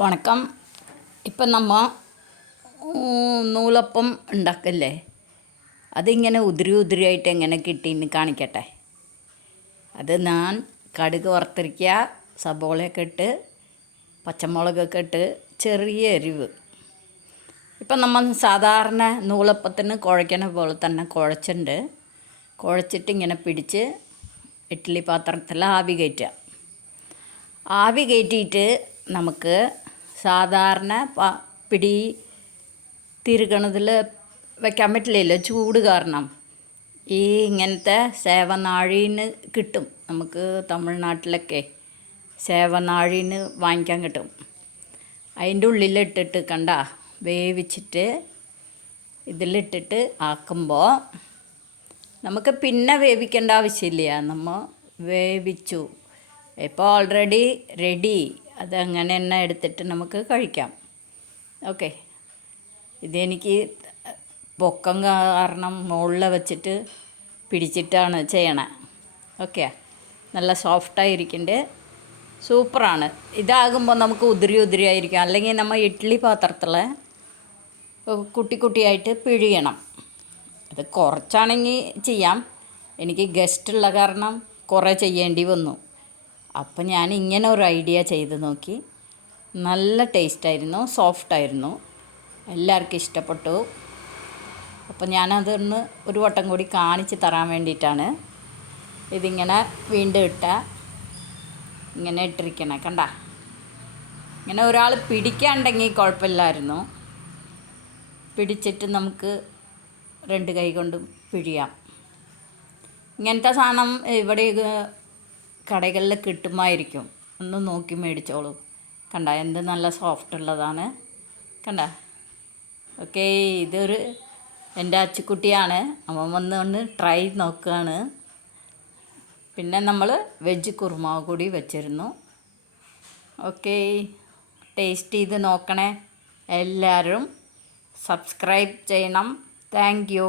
വണക്കം. ഇപ്പം നമ്മൾ നൂലപ്പം ഉണ്ടാക്കല്ലേ, അതിങ്ങനെ ഉതിരി ഉതിരിയായിട്ട് എങ്ങനെ കിട്ടിയെന്ന് കാണിക്കട്ടെ. അത് ഞാൻ കടുക് വറുത്തിരിക്കുക, സബോളയൊക്കെ ഇട്ട് പച്ചമുളകൊക്കെ ഇട്ട് ചെറിയ എരിവ്. ഇപ്പം നമ്മൾ സാധാരണ നൂലപ്പത്തിന് കുഴയ്ക്കണ പോലെ തന്നെ കുഴച്ചിട്ട് ഇങ്ങനെ പിടിച്ച് ഇഡ്ഡലി പാത്രത്തിൽ ആവി കയറ്റുക. ആവി കയറ്റിയിട്ട് നമുക്ക് സാധാരണ പിടി തിരുകണതിൽ വയ്ക്കാൻ പറ്റില്ലല്ലോ, ചൂട് കാരണം. ഈ ഇങ്ങനത്തെ സേവനാഴിന്ന് കിട്ടും നമുക്ക്, തമിഴ്നാട്ടിലൊക്കെ സേവനാഴിന്ന് വാങ്ങിക്കാൻ കിട്ടും. അതിൻ്റെ ഉള്ളിലിട്ടിട്ട് കണ്ട വേവിച്ചിട്ട് ഇതിലിട്ടിട്ട് ആക്കുമ്പോൾ നമുക്ക് പിന്നെ വേവിക്കേണ്ട ആവശ്യമില്ല. നമ്മൾ വേവിച്ചു, ഇപ്പോൾ ഓൾറെഡി റെഡി. അതങ്ങനെ തന്നെ എടുത്തിട്ട് നമുക്ക് കഴിക്കാം. ഓക്കെ, ഇതെനിക്ക് പൊക്കം കാരണം മുകളിൽ വെച്ചിട്ട് പിടിച്ചിട്ടാണ് ചെയ്യണേ. ഓക്കെ, നല്ല സോഫ്റ്റായിരിക്കുന്നുണ്ട്, സൂപ്പറാണ്. ഇതാകുമ്പോൾ നമുക്ക് ഉതിരി ഉതിരിയായിരിക്കും. അല്ലെങ്കിൽ നമ്മൾ ഇഡ്ഡലി പാത്രത്തിൽ കുട്ടി കുട്ടിയായിട്ട് പിഴിയണം. അത് കുറച്ചാണെങ്കിൽ ചെയ്യാം. എനിക്ക് ഗസ്റ്റുള്ള കാരണം കുറേ ചെയ്യേണ്ടി വന്നു. അപ്പം ഞാൻ ഇങ്ങനെ ഒരു ഐഡിയ ചെയ്ത് നോക്കി. നല്ല ടേസ്റ്റായിരുന്നു, സോഫ്റ്റായിരുന്നു, എല്ലാവർക്കും ഇഷ്ടപ്പെട്ടു. അപ്പം ഞാനതൊന്ന് ഒരു വട്ടം കൂടി കാണിച്ച് തരാൻ വേണ്ടിയിട്ടാണ് ഇതിങ്ങനെ വീണ്ടും ഇങ്ങനെ ഇട്ടിരിക്കണേ. കണ്ട, ഇങ്ങനെ ഒരാൾ പിടിക്കാണ്ടെങ്കിൽ കുഴപ്പമില്ലായിരുന്നു. പിടിച്ചിട്ട് നമുക്ക് രണ്ട് കൈ കൊണ്ടും പിഴിയാം. ഇങ്ങനത്തെ സാധനം ഇവിടെ കടകളിൽ കിട്ടുമായിരിക്കും, ഒന്ന് നോക്കി മേടിച്ചോളൂ. കണ്ട, എന്ത് നല്ല സോഫ്റ്റ് ഉള്ളതാണ്. കണ്ട. ഓക്കെ, ഇതൊരു എൻ്റെ അച്ചുക്കുട്ടിയാണ്, അവൻ വന്ന് ട്രൈ നോക്കുകയാണ്. പിന്നെ നമ്മൾ വെജ് കുറുമ കൂടി വെച്ചിരുന്നു. ഓക്കെ, ടേസ്റ്റ് ചെയ്ത് നോക്കണേ. എല്ലാവരും സബ്സ്ക്രൈബ് ചെയ്യണം. Thank you.